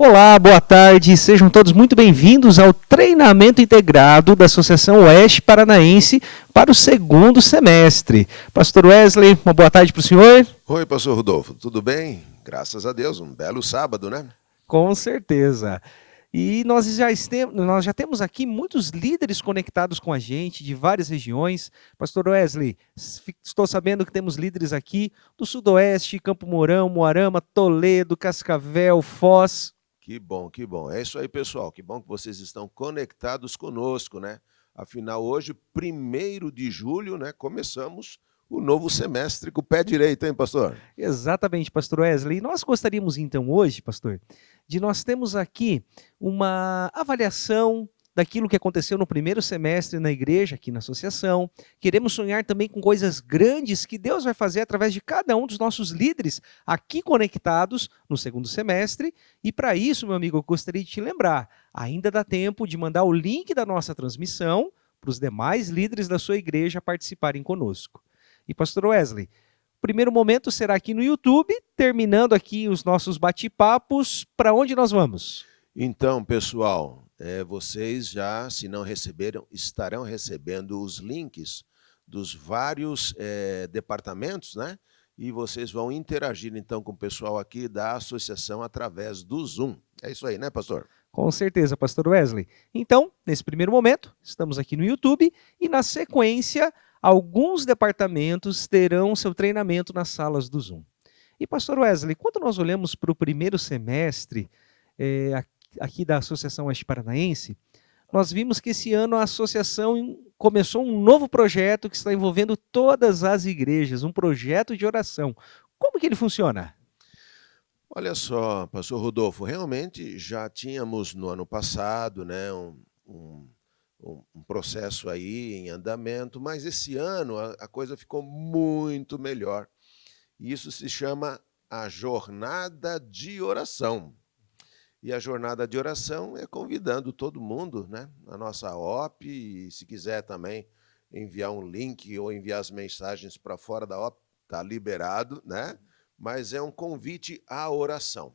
Olá, boa tarde, sejam todos muito bem-vindos ao treinamento integrado da Associação Oeste Paranaense para o segundo semestre. Pastor Wesley, uma boa tarde para o senhor. Oi, pastor Rodolfo, tudo bem? Graças a Deus, um belo sábado, né? Com certeza. E nós já temos aqui muitos líderes conectados com a gente de várias regiões. Pastor Wesley, estou sabendo que temos líderes aqui do Sudoeste, Campo Mourão, Moarama, Toledo, Cascavel, Foz. Que bom, que bom. É isso aí, pessoal. Que bom que vocês estão conectados conosco, né? Afinal, hoje, 1º de julho, né? Começamos o novo semestre com o pé direito, hein, pastor? Exatamente, pastor Wesley. E nós gostaríamos então hoje, pastor, de nós termos aqui uma avaliação daquilo que aconteceu no primeiro semestre na igreja, aqui na associação. Queremos sonhar também com coisas grandes que Deus vai fazer através de cada um dos nossos líderes aqui conectados no segundo semestre. E para isso, meu amigo, eu gostaria de te lembrar, ainda dá tempo de mandar o link da nossa transmissão para os demais líderes da sua igreja participarem conosco. E pastor Wesley, o primeiro momento será aqui no YouTube, terminando aqui os nossos bate-papos. Para onde nós vamos? Então, pessoal, vocês já, se não receberam, estarão recebendo os links dos vários departamentos, né? E vocês vão interagir, então, com o pessoal aqui da associação através do Zoom. É isso aí, né, pastor? Com certeza, pastor Wesley. Então, nesse primeiro momento, estamos aqui no YouTube e, na sequência, alguns departamentos terão seu treinamento nas salas do Zoom. E, pastor Wesley, quando nós olhamos para o primeiro semestre aqui da Associação Oeste Paranaense, nós vimos que esse ano a associação começou um novo projeto que está envolvendo todas as igrejas, um projeto de oração. Como que ele funciona? Olha só, pastor Rodolfo, realmente já tínhamos no ano passado, né, um processo aí em andamento, mas esse ano a coisa ficou muito melhor. E isso se chama a Jornada de Oração. E a Jornada de Oração é convidando todo mundo, né, a nossa OP, e se quiser também enviar um link ou enviar as mensagens para fora da OP, está liberado, né? Mas é um convite à oração.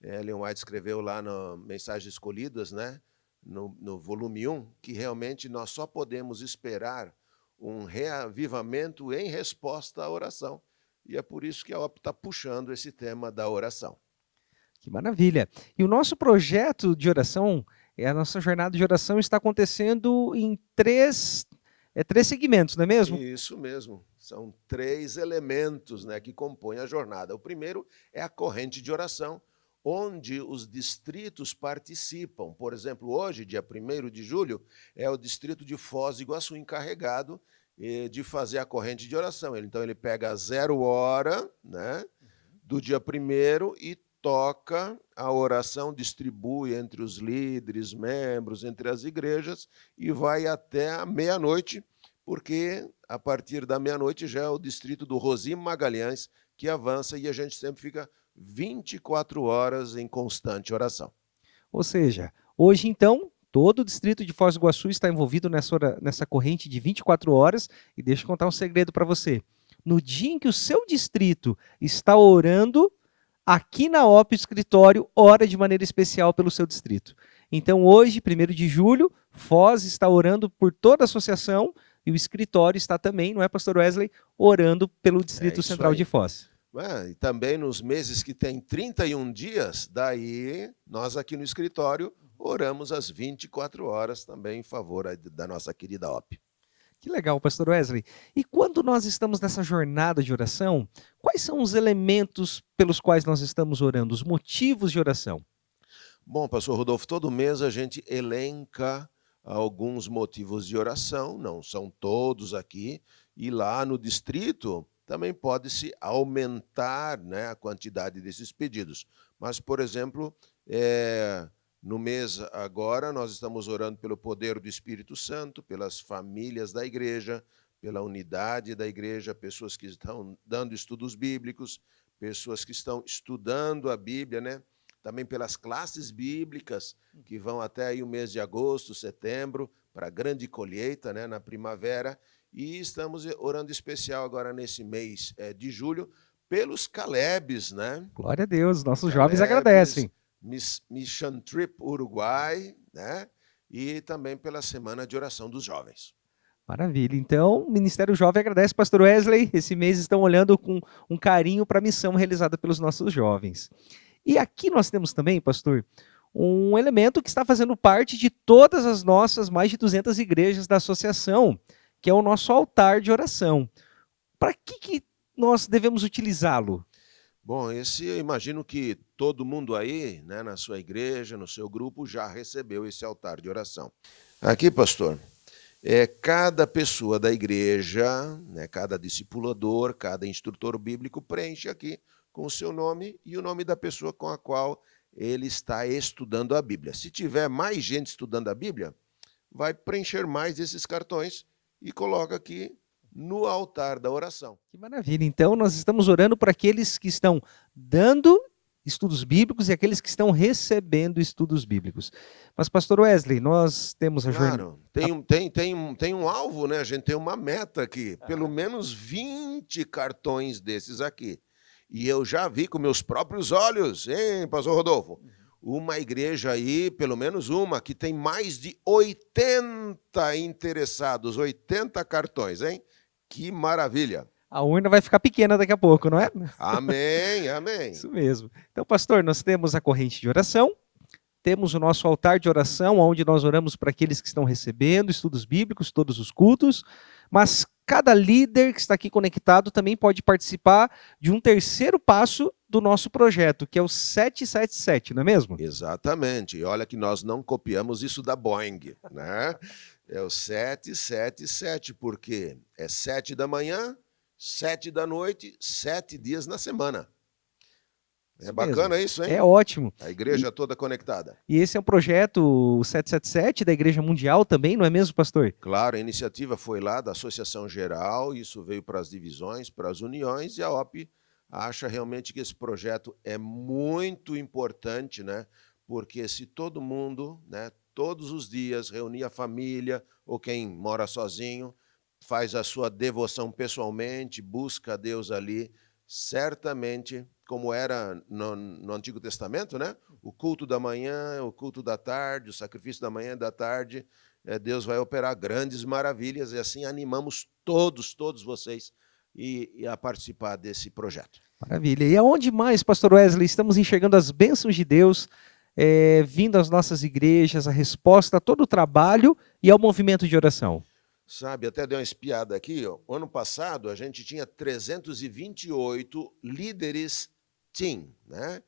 Ellen White escreveu lá no Mensagens Escolhidas, né, no volume 1, que realmente nós só podemos esperar um reavivamento em resposta à oração. E é por isso que a OP está puxando esse tema da oração. Que maravilha. E o nosso projeto de oração, a nossa jornada de oração está acontecendo em três segmentos, não é mesmo? Isso mesmo. São 3 elementos, né, que compõem a jornada. O primeiro é a corrente de oração, onde os distritos participam. Por exemplo, hoje, dia 1º de julho, é o distrito de Foz do Iguaçu encarregado de fazer a corrente de oração. Então, ele pega a 0 hora, né, do dia 1º e toca a oração, distribui entre os líderes, membros, entre as igrejas, e vai até a meia-noite, porque a partir da meia-noite já é o distrito do Rosim Magalhães que avança e a gente sempre fica 24 horas em constante oração. Ou seja, hoje então, todo o distrito de Foz do Iguaçu está envolvido nessa corrente de 24 horas, e deixa eu contar um segredo para você. No dia em que o seu distrito está orando, aqui na OP Escritório ora de maneira especial pelo seu distrito. Então hoje, 1º de julho, Foz está orando por toda a associação e o escritório está também, não é, pastor Wesley, orando pelo Distrito Central de Foz. E também nos meses que tem 31 dias, daí nós aqui no escritório oramos às 24 horas também em favor da nossa querida OP. Que legal, pastor Wesley. E quando nós estamos nessa jornada de oração, quais são os elementos pelos quais nós estamos orando, os motivos de oração? Bom, pastor Rodolfo, todo mês a gente elenca alguns motivos de oração, não são todos aqui, e lá no distrito também pode-se aumentar, né, a quantidade desses pedidos. Mas, por exemplo, no mês agora, nós estamos orando pelo poder do Espírito Santo, pelas famílias da igreja, pela unidade da igreja, pessoas que estão dando estudos bíblicos, pessoas que estão estudando a Bíblia, né? Também pelas classes bíblicas, que vão até aí o mês de agosto, setembro, para a grande colheita, né, na primavera. E estamos orando especial agora nesse mês de julho pelos Calebes, né? Glória a Deus, nossos jovens agradecem. Mission Trip Uruguai, né? E também pela Semana de Oração dos Jovens. Maravilha. Então, o Ministério Jovem agradece, pastor Wesley. Esse mês estão olhando com um carinho para a missão realizada pelos nossos jovens. E aqui nós temos também, pastor, um elemento que está fazendo parte de todas as nossas mais de 200 igrejas da associação, que é o nosso altar de oração. Para que nós devemos utilizá-lo? Bom, esse eu imagino que todo mundo aí, né, na sua igreja, no seu grupo, já recebeu esse altar de oração. Aqui, pastor, cada pessoa da igreja, né, cada discipulador, cada instrutor bíblico preenche aqui com o seu nome e o nome da pessoa com a qual ele está estudando a Bíblia. Se tiver mais gente estudando a Bíblia, vai preencher mais esses cartões e coloca aqui no altar da oração. Que maravilha. Então, nós estamos orando para aqueles que estão dando estudos bíblicos e aqueles que estão recebendo estudos bíblicos. Mas, pastor Wesley, nós temos a jornada. Claro, tem um alvo, né? A gente tem uma meta aqui, pelo menos 20 cartões desses aqui. E eu já vi com meus próprios olhos, hein, pastor Rodolfo? Uma igreja aí, pelo menos uma, que tem mais de 80 interessados, 80 cartões, hein? Que maravilha. A urna vai ficar pequena daqui a pouco, não é? Amém, amém. Isso mesmo. Então, pastor, nós temos a corrente de oração, temos o nosso altar de oração, onde nós oramos para aqueles que estão recebendo estudos bíblicos, todos os cultos, mas cada líder que está aqui conectado também pode participar de um terceiro passo do nosso projeto, que é o 777, não é mesmo? Exatamente. E olha que nós não copiamos isso da Boeing, né? É o 777, porque é 7 da manhã, 7 da noite, 7 dias na semana. É bacana isso, hein? É ótimo. A igreja toda conectada. E esse é um projeto, o 777, da Igreja Mundial também, não é mesmo, pastor? Claro, a iniciativa foi lá da Associação Geral, isso veio para as divisões, para as uniões, e a OP acha realmente que esse projeto é muito importante, né? Porque se todo mundo, né, todos os dias, reunir a família, ou quem mora sozinho, faz a sua devoção pessoalmente, busca a Deus ali, certamente, como era no Antigo Testamento, né? O culto da manhã, o culto da tarde, o sacrifício da manhã e da tarde, Deus vai operar grandes maravilhas, e assim animamos todos vocês a participar desse projeto. Maravilha. E aonde mais, pastor Wesley, estamos enxergando as bênçãos de Deus vindo às nossas igrejas, a resposta a todo o trabalho e ao movimento de oração? Sabe, até dei uma espiada aqui, ó. Ano passado a gente tinha 328 líderes team, né?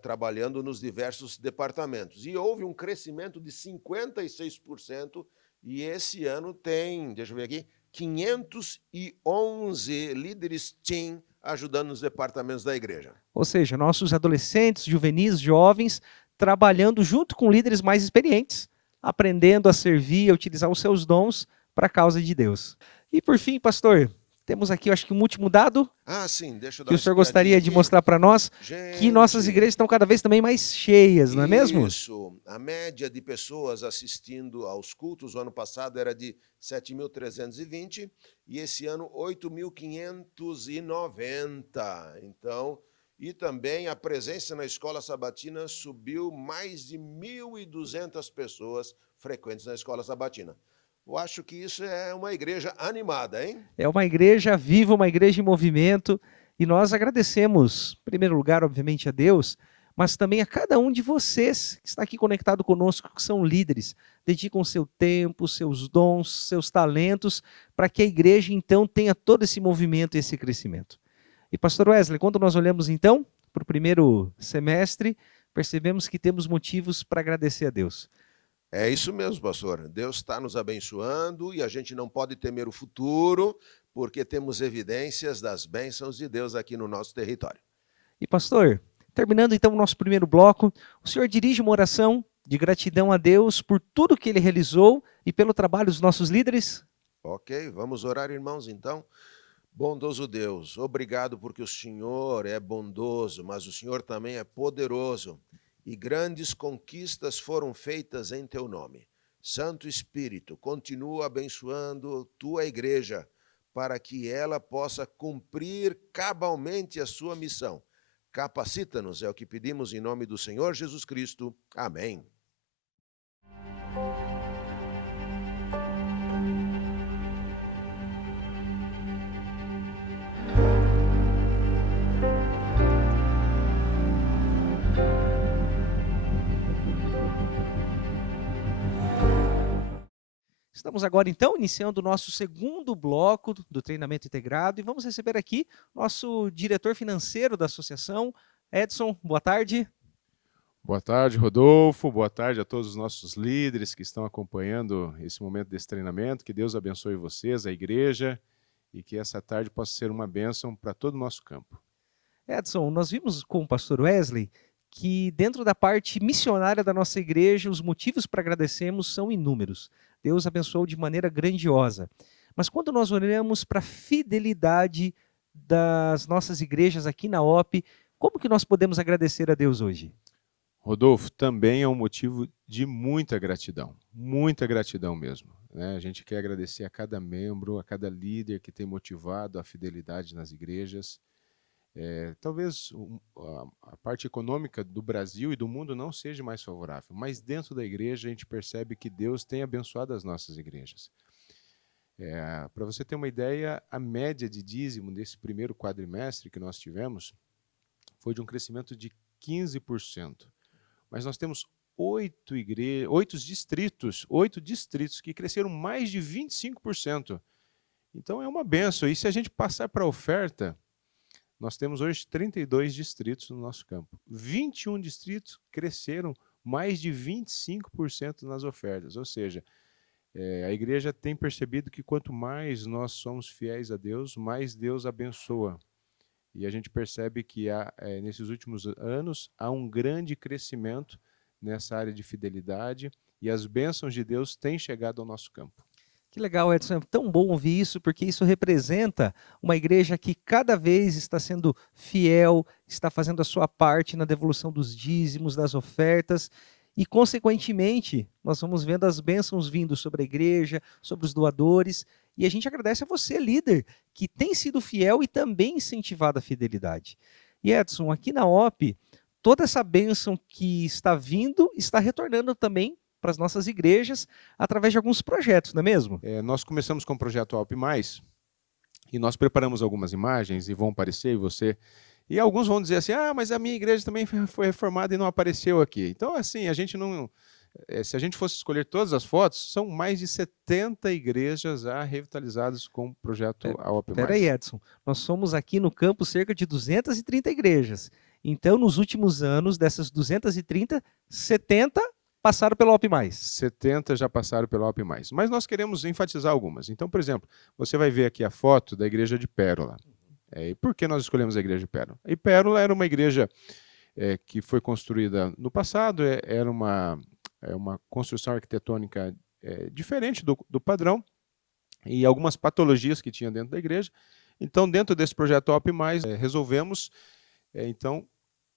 Trabalhando nos diversos departamentos. E houve um crescimento de 56%, e esse ano tem, deixa eu ver aqui, 511 líderes team ajudando nos departamentos da igreja. Ou seja, nossos adolescentes, juvenis, jovens, trabalhando junto com líderes mais experientes, aprendendo a servir, a utilizar os seus dons para a causa de Deus. E por fim, pastor, temos aqui, eu acho que um último dado Sim, deixa eu dar que o senhor gostaria de mostrar para nós, que nossas igrejas estão cada vez também mais cheias, não é mesmo? Isso. A média de pessoas assistindo aos cultos o ano passado era de 7.320 e esse ano 8.590. Então, e também a presença na escola sabatina subiu, mais de 1.200 pessoas frequentes na escola sabatina. Eu acho que isso é uma igreja animada, hein? É uma igreja viva, uma igreja em movimento, e nós agradecemos, em primeiro lugar, obviamente, a Deus, mas também a cada um de vocês que está aqui conectado conosco, que são líderes, dedicam seu tempo, seus dons, seus talentos, para que a igreja, então, tenha todo esse movimento e esse crescimento. E, pastor Wesley, quando nós olhamos, então, para o primeiro semestre, percebemos que temos motivos para agradecer a Deus. É isso mesmo, pastor. Deus está nos abençoando e a gente não pode temer o futuro, porque temos evidências das bênçãos de Deus aqui no nosso território. E, pastor, terminando então o nosso primeiro bloco, o senhor dirige uma oração de gratidão a Deus por tudo que ele realizou e pelo trabalho dos nossos líderes? Ok, vamos orar, irmãos, então. Bondoso Deus, obrigado porque o Senhor é bondoso, mas o Senhor também é poderoso. E grandes conquistas foram feitas em teu nome. Santo Espírito, continua abençoando tua igreja, para que ela possa cumprir cabalmente a sua missão, capacita-nos, é o que pedimos em nome do Senhor Jesus Cristo. Amém. Estamos agora, então, iniciando o nosso segundo bloco do treinamento integrado e vamos receber aqui nosso diretor financeiro da associação, Edson. Boa tarde. Boa tarde, Rodolfo. Boa tarde a todos os nossos líderes que estão acompanhando esse momento desse treinamento. Que Deus abençoe vocês, a igreja, e que essa tarde possa ser uma bênção para todo o nosso campo. Edson, nós vimos com o pastor Wesley que dentro da parte missionária da nossa igreja, os motivos para agradecermos são inúmeros. Deus abençoou de maneira grandiosa. Mas quando nós olhamos para a fidelidade das nossas igrejas aqui na OP, como que nós podemos agradecer a Deus hoje? Rodolfo, também é um motivo de muita gratidão mesmo, né? A gente quer agradecer a cada membro, a cada líder que tem motivado a fidelidade nas igrejas. Talvez a parte econômica do Brasil e do mundo não seja mais favorável, mas dentro da igreja a gente percebe que Deus tem abençoado as nossas igrejas. Para você ter uma ideia, a média de dízimo desse primeiro quadrimestre que nós tivemos foi de um crescimento de 15%. Mas nós temos 8 distritos que cresceram mais de 25%. Então é uma bênção. E se a gente passar para a oferta, nós temos hoje 32 distritos no nosso campo. 21 distritos cresceram mais de 25% nas ofertas. Ou seja, a igreja tem percebido que quanto mais nós somos fiéis a Deus, mais Deus abençoa. E a gente percebe que nesses últimos anos há um grande crescimento nessa área de fidelidade e as bênçãos de Deus têm chegado ao nosso campo. Que legal, Edson, é tão bom ouvir isso, porque isso representa uma igreja que cada vez está sendo fiel, está fazendo a sua parte na devolução dos dízimos, das ofertas, e consequentemente, nós vamos vendo as bênçãos vindo sobre a igreja, sobre os doadores, e a gente agradece a você, líder, que tem sido fiel e também incentivado a fidelidade. E Edson, aqui na OP, toda essa bênção que está vindo, está retornando também para as nossas igrejas, através de alguns projetos, não é mesmo? Nós começamos com o projeto Alp Mais, e nós preparamos algumas imagens, e vão aparecer, e alguns vão dizer assim, mas a minha igreja também foi reformada e não apareceu aqui. Então, assim, a gente não... se a gente fosse escolher todas as fotos, são mais de 70 igrejas já revitalizadas com o projeto Alp Mais. Espera aí, Edson, nós somos aqui no campo cerca de 230 igrejas. Então, nos últimos anos, dessas 230, 70 passaram pelo Alp Mais. 70 já passaram pelo Alp Mais. Mas nós queremos enfatizar algumas. Então, por exemplo, você vai ver aqui a foto da igreja de Pérola. E por que nós escolhemos a igreja de Pérola? E Pérola era uma igreja que foi construída no passado, era uma construção arquitetônica diferente do padrão e algumas patologias que tinha dentro da igreja. Então, dentro desse projeto Alp Mais, resolvemos,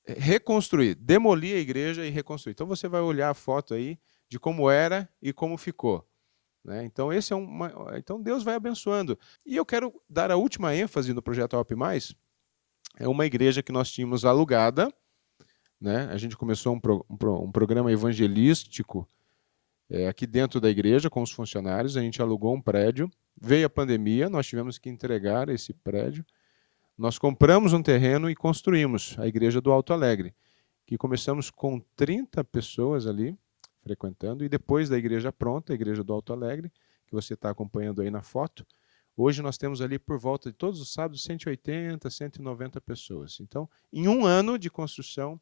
reconstruir, demolir a igreja e reconstruir. Então você vai olhar a foto aí de como era e como ficou, né? Então então Deus vai abençoando. E eu quero dar a última ênfase no projeto Alp Mais. É uma igreja que nós tínhamos alugada, né? A gente começou um programa evangelístico aqui dentro da igreja com os funcionários. A gente alugou um prédio, veio a pandemia, nós tivemos que entregar esse prédio. Nós compramos um terreno e construímos a igreja do Alto Alegre, que começamos com 30 pessoas ali frequentando, e depois da igreja pronta, a igreja do Alto Alegre, que você está acompanhando aí na foto, hoje nós temos ali por volta de todos os sábados 180, 190 pessoas. Então, em um ano de construção,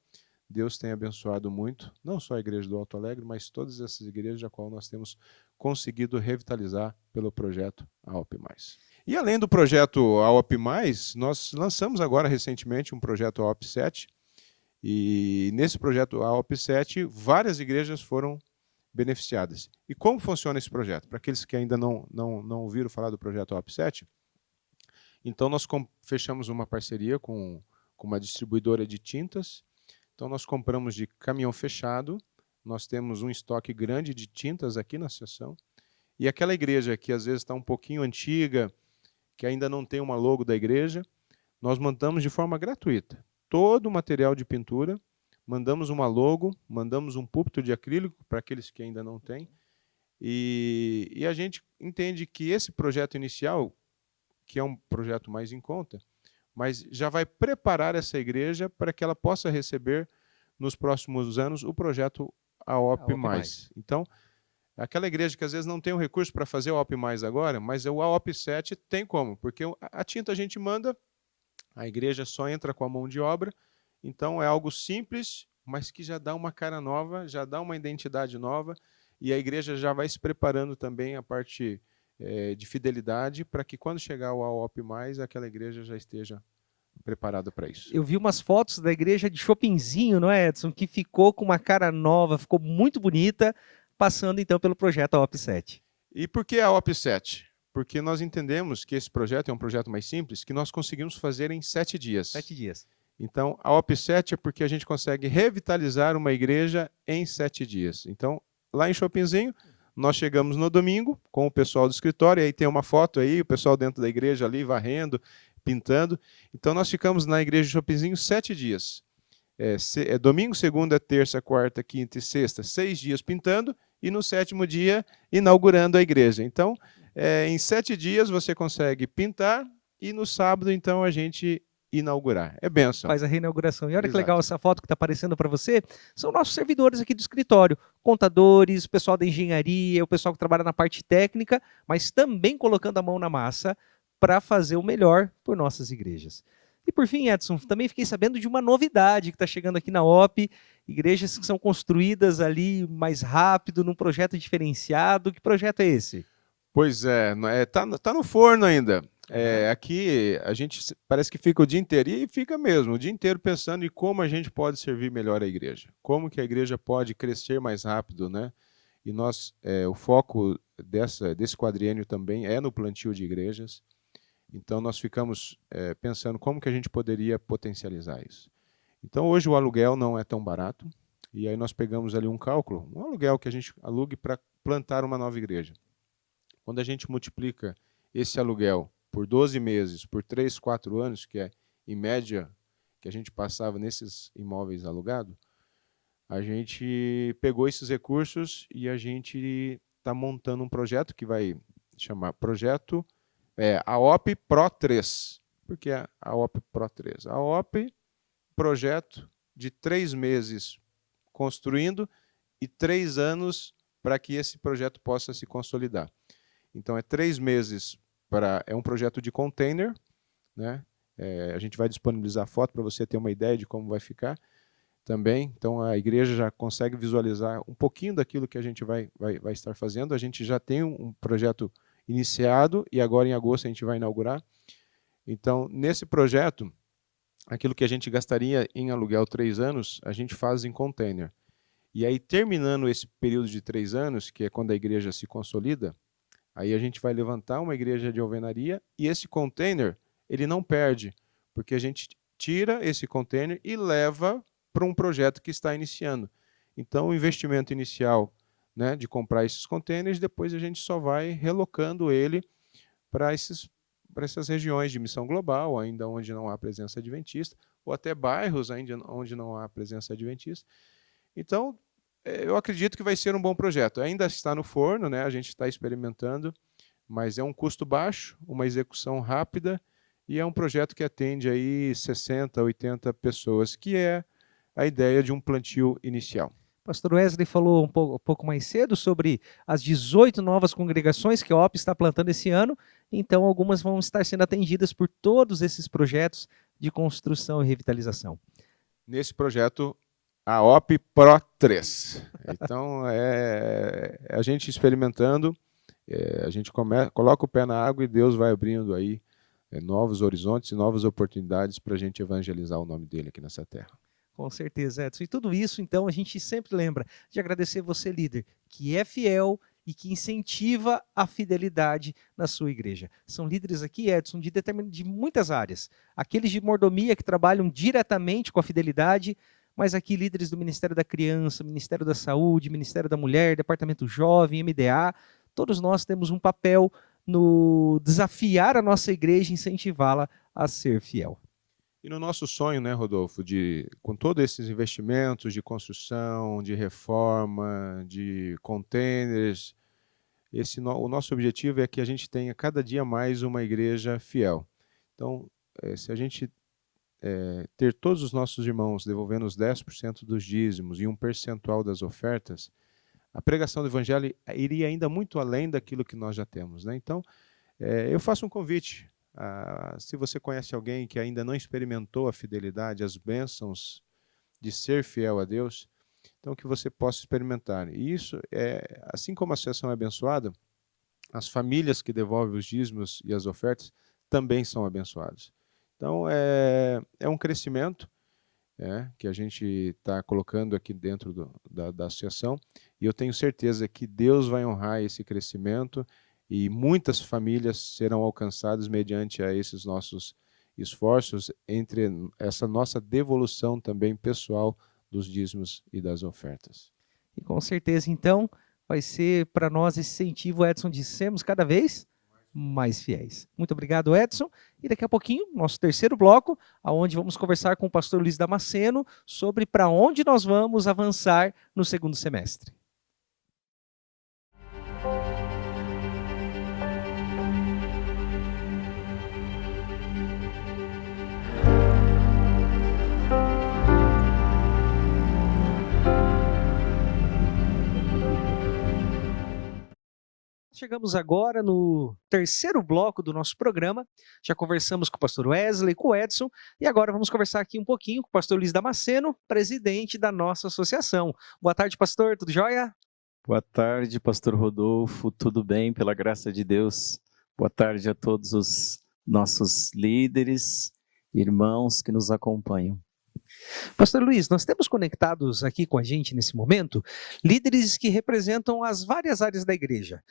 Deus tem abençoado muito, não só a igreja do Alto Alegre, mas todas essas igrejas a qual nós temos conseguido revitalizar pelo projeto Alp Mais. E além do projeto Alp Mais, nós lançamos agora recentemente um projeto Alp 7, e nesse projeto Alp 7, várias igrejas foram beneficiadas. E como funciona esse projeto? Para aqueles que ainda não ouviram falar do projeto Alp 7, então nós fechamos uma parceria com uma distribuidora de tintas. Então nós compramos de caminhão fechado, nós temos um estoque grande de tintas aqui na associação, e aquela igreja que às vezes está um pouquinho antiga, que ainda não tem uma logo da igreja, nós montamos de forma gratuita. todo o material de pintura, mandamos uma logo, mandamos um púlpito de acrílico para aqueles que ainda não têm, e a gente entende que esse projeto inicial, que é um projeto mais em conta, mas já vai preparar essa igreja para que ela possa receber, nos próximos anos, o projeto AOP+. Então, aquela igreja que às vezes não tem o recurso para fazer o AOP+, agora, mas o AOP 7 tem como, porque a tinta a gente manda, a igreja só entra com a mão de obra, então é algo simples, mas que já dá uma cara nova, já dá uma identidade nova, e a igreja já vai se preparando também a parte de fidelidade, para que quando chegar o AOP+, aquela igreja já esteja preparada para isso. Eu vi umas fotos da igreja de Chopinzinho, não é, Edson? Que ficou com uma cara nova, ficou muito bonita, passando então pelo projeto AOP 7. E por que a AOP 7? Porque nós entendemos que esse projeto é um projeto mais simples, que nós conseguimos fazer em 7 dias. 7 dias. Então, a AOP 7 é porque a gente consegue revitalizar uma igreja em 7 dias. Então, lá em Chopinzinho, nós chegamos no domingo com o pessoal do escritório, e aí tem uma foto aí, o pessoal dentro da igreja ali varrendo, pintando. Então, nós ficamos na igreja de Chopinzinho 7 dias. Domingo, segunda, terça, quarta, quinta e sexta, 6 dias pintando, e no 7º dia, inaugurando a igreja. Então, em 7 dias você consegue pintar, e no sábado, então, a gente inaugurar. É bênção. Faz a reinauguração. E olha Exato. que legal essa foto que está aparecendo para você. São nossos servidores aqui do escritório, contadores, o pessoal da engenharia, o pessoal que trabalha na parte técnica, mas também colocando a mão na massa para fazer o melhor por nossas igrejas. E por fim, Edson, também fiquei sabendo de uma novidade que está chegando aqui na OP, igrejas que são construídas ali mais rápido, num projeto diferenciado. Que projeto é esse? Pois é, tá no forno ainda. Aqui a gente parece que fica o dia inteiro, e fica mesmo, o dia inteiro pensando em como a gente pode servir melhor a igreja, como que a igreja pode crescer mais rápido, né? E o foco desse quadriênio também é no plantio de igrejas. Então nós ficamos pensando como que a gente poderia potencializar isso. Então hoje o aluguel não é tão barato, e aí nós pegamos ali um cálculo, um aluguel que a gente alugue para plantar uma nova igreja. Quando a gente multiplica esse aluguel por 12 meses, por 3, 4 anos, que é em média que a gente passava nesses imóveis alugados, a gente pegou esses recursos e a gente está montando um projeto que vai chamar projeto AOP Pro 3. Por que a AOP Pro 3? A AOP, projeto de 3 meses construindo e 3 anos para que esse projeto possa se consolidar. Então, 3 meses é um projeto de container, né? A gente vai disponibilizar foto para você ter uma ideia de como vai ficar também. Então, a igreja já consegue visualizar um pouquinho daquilo que a gente vai estar fazendo. A gente já tem um projeto iniciado e agora em agosto a gente vai inaugurar. Então, nesse projeto, aquilo que a gente gastaria em aluguel 3 anos, a gente faz em container. E aí, terminando esse período de 3 anos, que é quando a igreja se consolida, aí a gente vai levantar uma igreja de alvenaria, e esse container, ele não perde, porque a gente tira esse container e leva para um projeto que está iniciando. Então, o investimento inicial, né, de comprar esses containers, depois a gente só vai relocando ele para essas regiões de missão global, ainda onde não há presença adventista, ou até bairros ainda onde não há presença adventista. Então, eu acredito que vai ser um bom projeto. Ainda está no forno, né? A gente está experimentando, mas é um custo baixo, uma execução rápida, e é um projeto que atende aí 60, 80 pessoas, que é a ideia de um plantio inicial. Pastor Wesley falou um pouco mais cedo sobre as 18 novas congregações que a OP está plantando esse ano, então algumas vão estar sendo atendidas por todos esses projetos de construção e revitalização. Nesse projeto, a OP Pro 3. Então, a gente experimentando, a gente coloca o pé na água e Deus vai abrindo aí novos horizontes e novas oportunidades para a gente evangelizar o nome dele aqui nessa terra. Com certeza, Edson. E tudo isso, então, a gente sempre lembra de agradecer você, líder, que é fiel e que incentiva a fidelidade na sua igreja. São líderes aqui, Edson, de muitas áreas. Aqueles de mordomia que trabalham diretamente com a fidelidade, mas aqui líderes do Ministério da Criança, Ministério da Saúde, Ministério da Mulher, Departamento Jovem, MDA, todos nós temos um papel no desafiar a nossa igreja e incentivá-la a ser fiel. E no nosso sonho, né, Rodolfo, com todos esses investimentos de construção, de reforma, de containers, o nosso objetivo é que a gente tenha cada dia mais uma igreja fiel. Então, se a gente ter todos os nossos irmãos devolvendo os 10% dos dízimos e um percentual das ofertas, a pregação do evangelho iria ainda muito além daquilo que nós já temos, né? Então, eu faço um convite. Se você conhece alguém que ainda não experimentou a fidelidade, as bênçãos de ser fiel a Deus, então que você possa experimentar. E isso, assim como a associação é abençoada, as famílias que devolvem os dízimos e as ofertas também são abençoadas. Então, é um crescimento que a gente está colocando aqui dentro da associação, e eu tenho certeza que Deus vai honrar esse crescimento e muitas famílias serão alcançadas mediante a esses nossos esforços, entre essa nossa devolução também pessoal dos dízimos e das ofertas. E com certeza, então, vai ser para nós esse incentivo, Edson, de sermos cada vez mais fiéis. Muito obrigado, Edson. E daqui a pouquinho, nosso terceiro bloco, onde vamos conversar com o pastor Luiz Damasceno sobre para onde nós vamos avançar no segundo semestre. Chegamos agora no terceiro bloco do nosso programa. Já conversamos com o pastor Wesley, com o Edson, e agora vamos conversar aqui um pouquinho com o pastor Luiz Damasceno, presidente da nossa associação. Boa tarde, pastor, tudo jóia? Boa tarde, pastor Rodolfo, tudo bem, pela graça de Deus? Boa tarde a todos os nossos líderes, irmãos que nos acompanham. Pastor Luiz, nós temos conectados aqui com a gente nesse momento líderes que representam as várias áreas da igreja.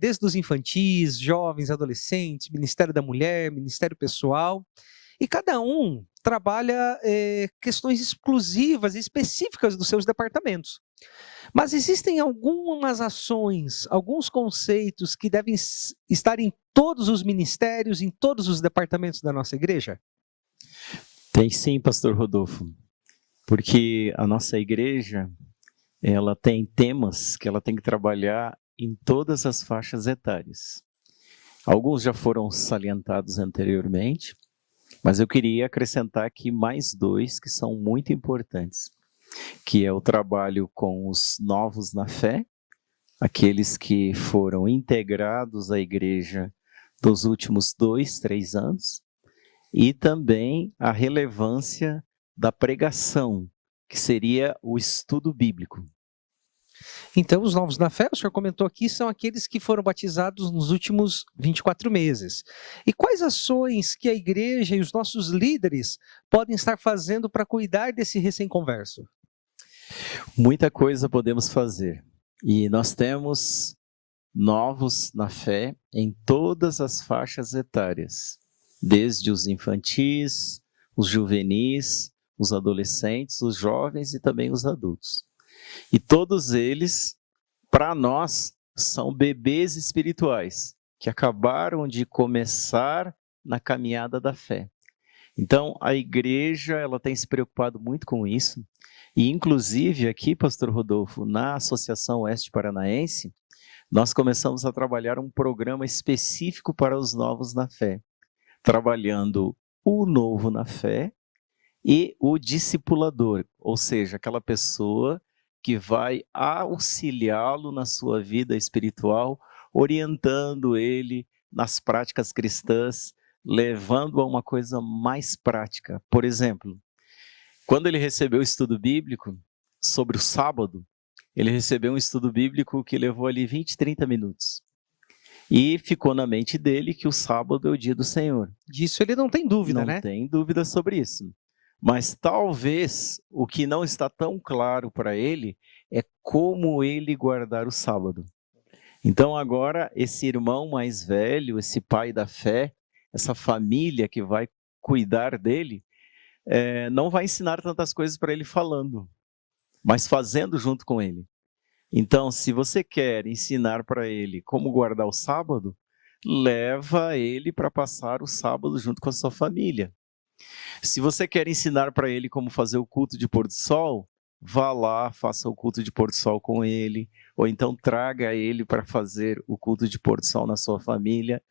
Desde os infantis, jovens, adolescentes, Ministério da Mulher, Ministério Pessoal, e cada um trabalha questões exclusivas e específicas dos seus departamentos. Mas existem algumas ações, alguns conceitos que devem estar em todos os ministérios, em todos os departamentos da nossa igreja? Tem sim, pastor Rodolfo, porque a nossa igreja, ela tem temas que ela tem que trabalhar em todas as faixas etárias. Alguns já foram salientados anteriormente, mas eu queria acrescentar aqui mais dois que são muito importantes, que é o trabalho com os novos na fé, aqueles que foram integrados à igreja dos últimos 2, 3 anos, e também a relevância da pregação, que seria o estudo bíblico. Então, os novos na fé, o senhor comentou aqui, são aqueles que foram batizados nos últimos 24 meses. E quais ações que a igreja e os nossos líderes podem estar fazendo para cuidar desse recém-converso? Muita coisa podemos fazer. E nós temos novos na fé em todas as faixas etárias, desde os infantis, os juvenis, os adolescentes, os jovens e também os adultos. E todos eles, para nós, são bebês espirituais, que acabaram de começar na caminhada da fé. Então, a igreja ela tem se preocupado muito com isso, e inclusive aqui, pastor Rodolfo, na Associação Oeste Paranaense, nós começamos a trabalhar um programa específico para os novos na fé, trabalhando o novo na fé e o discipulador, ou seja, aquela pessoa que vai auxiliá-lo na sua vida espiritual, orientando ele nas práticas cristãs, levando a uma coisa mais prática. Por exemplo, quando ele recebeu o estudo bíblico sobre o sábado, ele recebeu um estudo bíblico que levou ali 20, 30 minutos. E ficou na mente dele que o sábado é o dia do Senhor. Disso ele não tem dúvida, né? Não tem dúvida sobre isso. Mas talvez o que não está tão claro para ele é como ele guardar o sábado. Então agora esse irmão mais velho, esse pai da fé, essa família que vai cuidar dele, não vai ensinar tantas coisas para ele falando, mas fazendo junto com ele. Então, se você quer ensinar para ele como guardar o sábado, leva ele para passar o sábado junto com a sua família. Se você quer ensinar para ele como fazer o culto de pôr do sol, vá lá, faça o culto de pôr do sol com ele, ou então traga ele para fazer o culto de pôr do sol na sua família.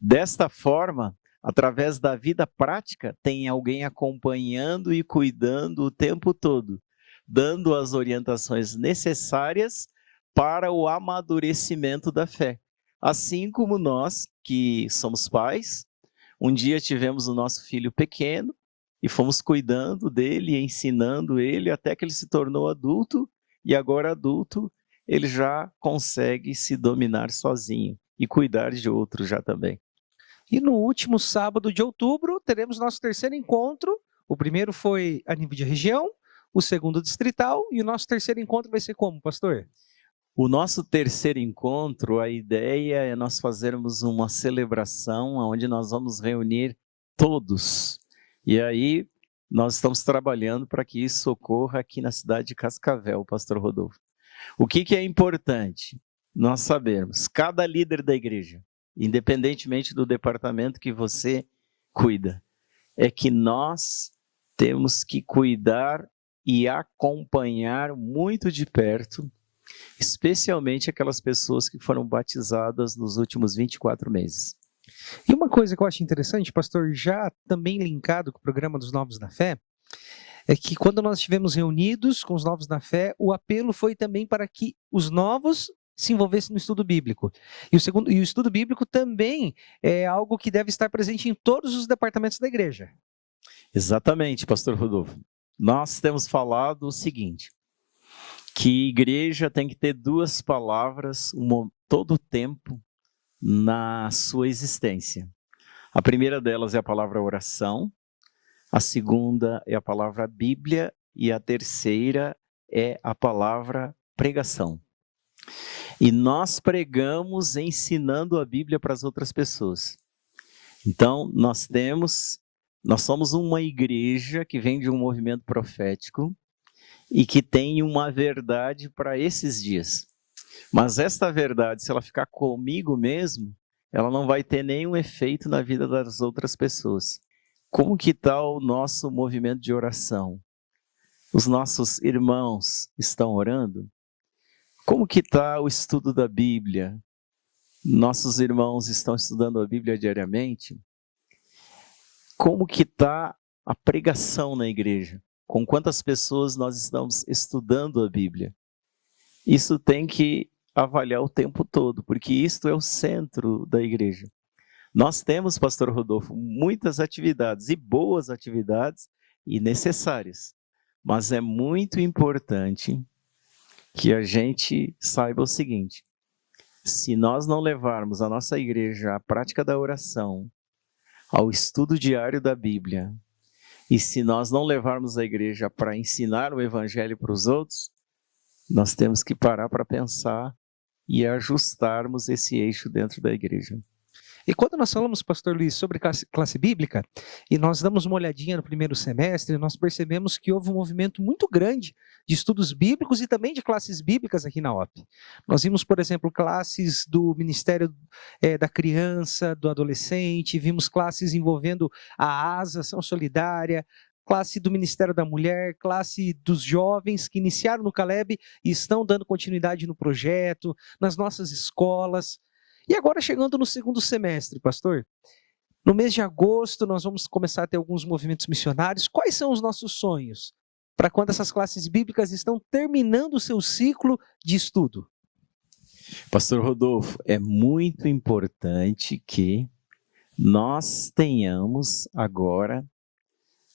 Desta forma, através da vida prática, tem alguém acompanhando e cuidando o tempo todo, dando as orientações necessárias para o amadurecimento da fé. Assim como nós, que somos pais, um dia tivemos o nosso filho pequeno e fomos cuidando dele, ensinando ele até que ele se tornou adulto, e agora adulto, ele já consegue se dominar sozinho e cuidar de outros já também. E no último sábado de outubro, teremos nosso terceiro encontro. O primeiro foi a nível de região, o segundo distrital, e o nosso terceiro encontro vai ser como, pastor? O nosso terceiro encontro, a ideia é nós fazermos uma celebração onde nós vamos reunir todos. E aí, nós estamos trabalhando para que isso ocorra aqui na cidade de Cascavel, pastor Rodolfo. O que é importante? Nós sabermos, cada líder da igreja, independentemente do departamento que você cuida, é que nós temos que cuidar e acompanhar muito de perto, especialmente aquelas pessoas que foram batizadas nos últimos 24 meses. E uma coisa que eu acho interessante, pastor, já também linkado com o programa dos Novos da Fé, é que quando nós estivemos reunidos com os Novos da Fé, o apelo foi também para que os novos se envolvessem no estudo bíblico. E o estudo bíblico também é algo que deve estar presente em todos os departamentos da igreja. Exatamente, pastor Rodolfo. Nós temos falado o seguinte, que igreja tem que ter duas palavras todo o tempo na sua existência. A primeira delas é a palavra oração, a segunda é a palavra Bíblia e a terceira é a palavra pregação. E nós pregamos ensinando a Bíblia para as outras pessoas. Então, nós somos uma igreja que vem de um movimento profético e que tem uma verdade para esses dias. Mas esta verdade, se ela ficar comigo mesmo, ela não vai ter nenhum efeito na vida das outras pessoas. Como que está o nosso movimento de oração? Os nossos irmãos estão orando? Como que está o estudo da Bíblia? Nossos irmãos estão estudando a Bíblia diariamente? Como que está a pregação na igreja? Com quantas pessoas nós estamos estudando a Bíblia? Isso tem que avaliar o tempo todo, porque isto é o centro da igreja. Nós temos, pastor Rodolfo, muitas atividades, e boas atividades, e necessárias. Mas é muito importante que a gente saiba o seguinte, se nós não levarmos a nossa igreja à prática da oração, ao estudo diário da Bíblia, e se nós não levarmos a igreja para ensinar o evangelho para os outros, nós temos que parar para pensar e ajustarmos esse eixo dentro da igreja. E quando nós falamos, pastor Luiz, sobre classe bíblica, e nós damos uma olhadinha no primeiro semestre, nós percebemos que houve um movimento muito grande de estudos bíblicos e também de classes bíblicas aqui na OP. Nós vimos, por exemplo, classes do Ministério da Criança, do Adolescente, vimos classes envolvendo a ASA, Ação Solidária, classe do Ministério da Mulher, classe dos jovens que iniciaram no Caleb e estão dando continuidade no projeto, nas nossas escolas. E agora chegando no segundo semestre, pastor, no mês de agosto nós vamos começar a ter alguns movimentos missionários. Quais são os nossos sonhos para quando essas classes bíblicas estão terminando o seu ciclo de estudo? Pastor Rodolfo, é muito importante que nós tenhamos agora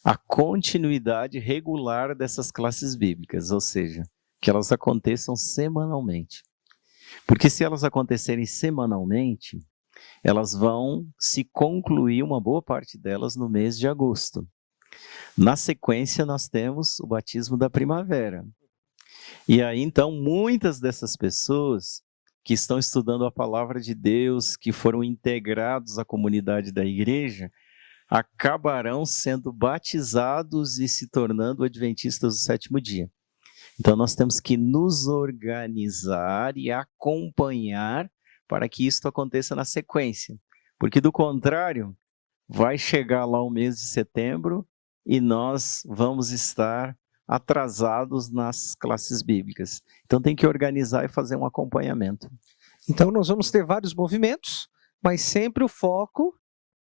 a continuidade regular dessas classes bíblicas, ou seja, que elas aconteçam semanalmente. Porque se elas acontecerem semanalmente, elas vão se concluir, uma boa parte delas, no mês de agosto. Na sequência, nós temos o batismo da primavera. E aí, então, muitas dessas pessoas que estão estudando a palavra de Deus, que foram integrados à comunidade da igreja, acabarão sendo batizados e se tornando adventistas do sétimo dia. Então, nós temos que nos organizar e acompanhar para que isso aconteça na sequência. Porque, do contrário, vai chegar lá o mês de setembro e nós vamos estar atrasados nas classes bíblicas. Então tem que organizar e fazer um acompanhamento. Então nós vamos ter vários movimentos, mas sempre o foco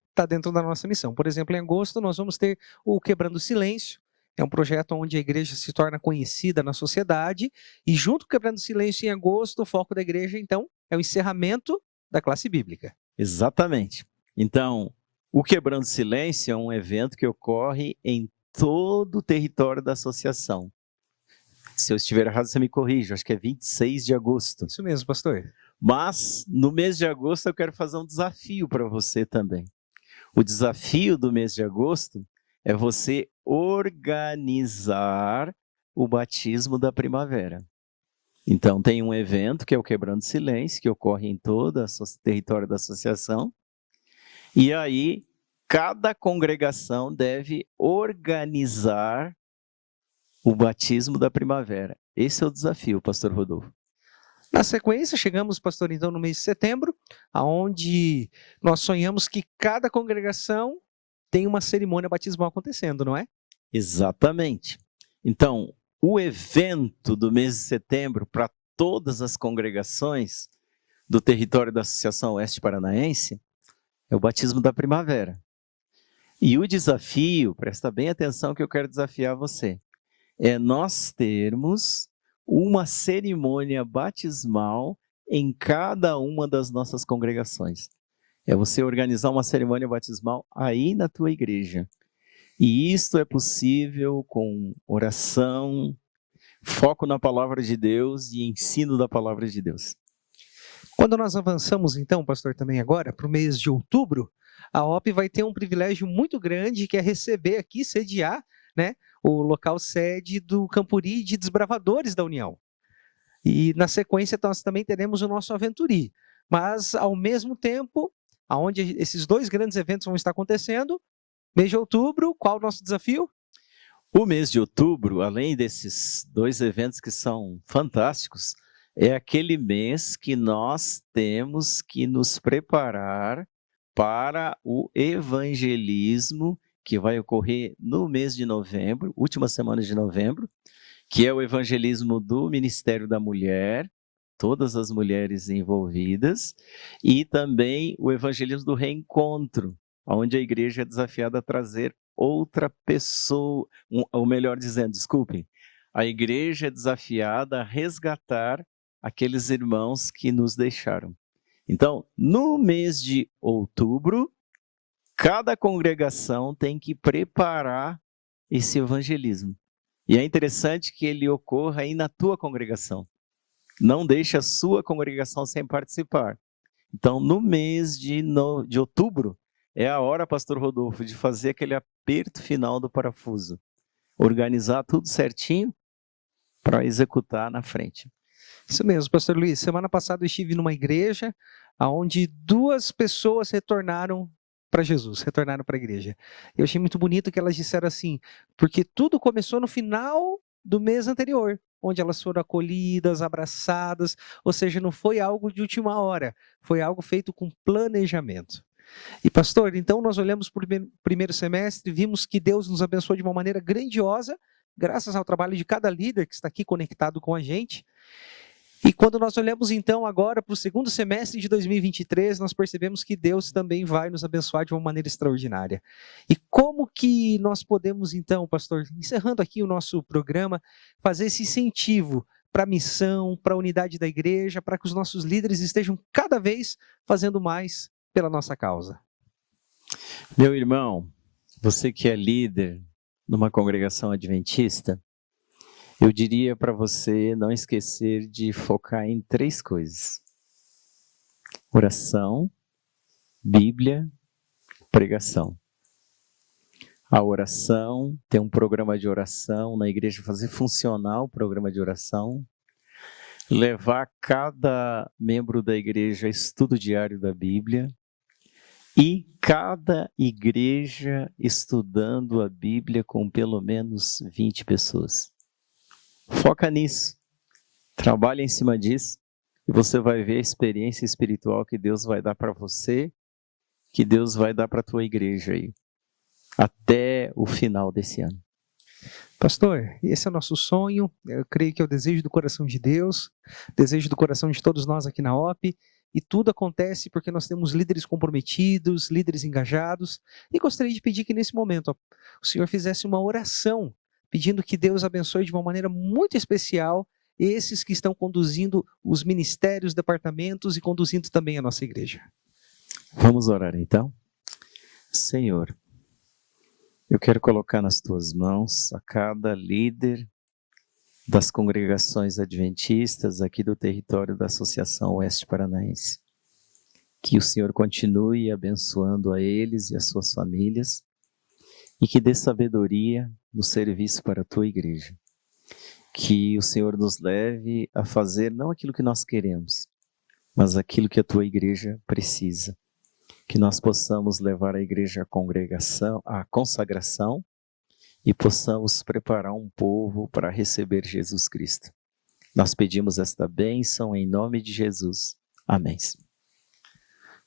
está dentro da nossa missão. Por exemplo, em agosto nós vamos ter o Quebrando o Silêncio. É um projeto onde a igreja se torna conhecida na sociedade e junto com o Quebrando o Silêncio em agosto, o foco da igreja então é o encerramento da classe bíblica. Exatamente. Então, o Quebrando o Silêncio é um evento que ocorre em todo o território da associação. Se eu estiver errado, você me corrige, acho que é 26 de agosto. Isso mesmo, pastor. Mas, no mês de agosto, eu quero fazer um desafio para você também. O desafio do mês de agosto é você organizar o batismo da primavera. Então, tem um evento que é o Quebrando Silêncio, que ocorre em todo o território da associação. E aí, cada congregação deve organizar o batismo da primavera. Esse é o desafio, pastor Rodolfo. Na sequência, chegamos, pastor, então, no mês de setembro, aonde nós sonhamos que cada congregação tem uma cerimônia batismal acontecendo, não é? Exatamente. Então, o evento do mês de setembro para todas as congregações do território da Associação Oeste Paranaense é o batismo da primavera. E o desafio, presta bem atenção que eu quero desafiar você, é nós termos uma cerimônia batismal em cada uma das nossas congregações. É você organizar uma cerimônia batismal aí na tua igreja. E isto é possível com oração, foco na palavra de Deus e ensino da palavra de Deus. Quando nós avançamos, então, pastor, também agora, para o mês de outubro, a OP vai ter um privilégio muito grande, que é receber aqui, sediar, né, o local sede do Campuri de Desbravadores da União. E na sequência nós também teremos o nosso Aventuri. Mas ao mesmo tempo, aonde esses dois grandes eventos vão estar acontecendo, mês de outubro, qual o nosso desafio? O mês de outubro, além desses dois eventos que são fantásticos, é aquele mês que nós temos que nos preparar para o evangelismo que vai ocorrer no mês de novembro, última semana de novembro, que é o evangelismo do Ministério da Mulher, todas as mulheres envolvidas, e também o evangelismo do reencontro, onde a igreja é desafiada a trazer outra pessoa, ou melhor dizendo, desculpem, a igreja é desafiada a resgatar aqueles irmãos que nos deixaram. Então, no mês de outubro, cada congregação tem que preparar esse evangelismo. E é interessante que ele ocorra aí na tua congregação. Não deixe a sua congregação sem participar. Então, no mês de outubro, é a hora, pastor Rodolfo, de fazer aquele aperto final do parafuso. Organizar tudo certinho para executar na frente. Isso mesmo, pastor Luiz. Semana passada eu estive numa igreja onde 2 pessoas retornaram para Jesus, retornaram para a igreja. Eu achei muito bonito que elas disseram assim, porque tudo começou no final do mês anterior, onde elas foram acolhidas, abraçadas, ou seja, não foi algo de última hora, foi algo feito com planejamento. E pastor, então nós olhamos para o primeiro semestre, vimos que Deus nos abençoou de uma maneira grandiosa, graças ao trabalho de cada líder que está aqui conectado com a gente. E quando nós olhamos então agora para o segundo semestre de 2023, nós percebemos que Deus também vai nos abençoar de uma maneira extraordinária. E como que nós podemos então, pastor, encerrando aqui o nosso programa, fazer esse incentivo para a missão, para a unidade da igreja, para que os nossos líderes estejam cada vez fazendo mais pela nossa causa? Meu irmão, você que é líder numa congregação adventista, eu diria para você não esquecer de focar em 3 coisas: oração, Bíblia, pregação. A oração, ter um programa de oração na igreja, fazer funcionar o programa de oração, levar cada membro da igreja a estudo diário da Bíblia, e cada igreja estudando a Bíblia com pelo menos 20 pessoas. Foca nisso, trabalha em cima disso, e você vai ver a experiência espiritual que Deus vai dar para você, que Deus vai dar para a tua igreja aí. até o final desse ano. Pastor, esse é o nosso sonho, eu creio que é o desejo do coração de Deus, desejo do coração de todos nós aqui na OP, e tudo acontece porque nós temos líderes comprometidos, líderes engajados, e gostaria de pedir que nesse momento o Senhor fizesse uma oração, pedindo que Deus abençoe de uma maneira muito especial esses que estão conduzindo os ministérios, departamentos e conduzindo também a nossa igreja. Vamos orar então? Senhor, eu quero colocar nas tuas mãos a cada líder das congregações adventistas aqui do território da Associação Oeste Paranaense. Que o Senhor continue abençoando a eles e as suas famílias e que dê sabedoria no serviço para a tua igreja. Que o Senhor nos leve a fazer não aquilo que nós queremos, mas aquilo que a tua igreja precisa. Que nós possamos levar a igreja à congregação, à consagração, e possamos preparar um povo para receber Jesus Cristo. Nós pedimos esta bênção em nome de Jesus. Amém.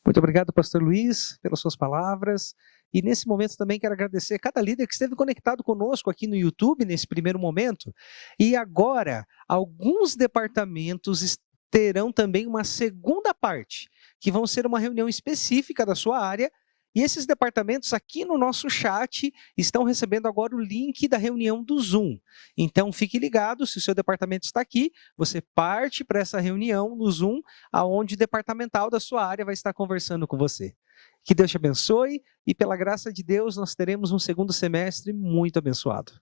Muito obrigado, pastor Luiz, pelas suas palavras. E nesse momento também quero agradecer a cada líder que esteve conectado conosco aqui no YouTube nesse primeiro momento. E agora, alguns departamentos terão também uma segunda parte, que vão ser uma reunião específica da sua área, e esses departamentos aqui no nosso chat estão recebendo agora o link da reunião do Zoom. Então fique ligado, se o seu departamento está aqui, você parte para essa reunião no Zoom, aonde o departamental da sua área vai estar conversando com você. Que Deus te abençoe e pela graça de Deus nós teremos um segundo semestre muito abençoado.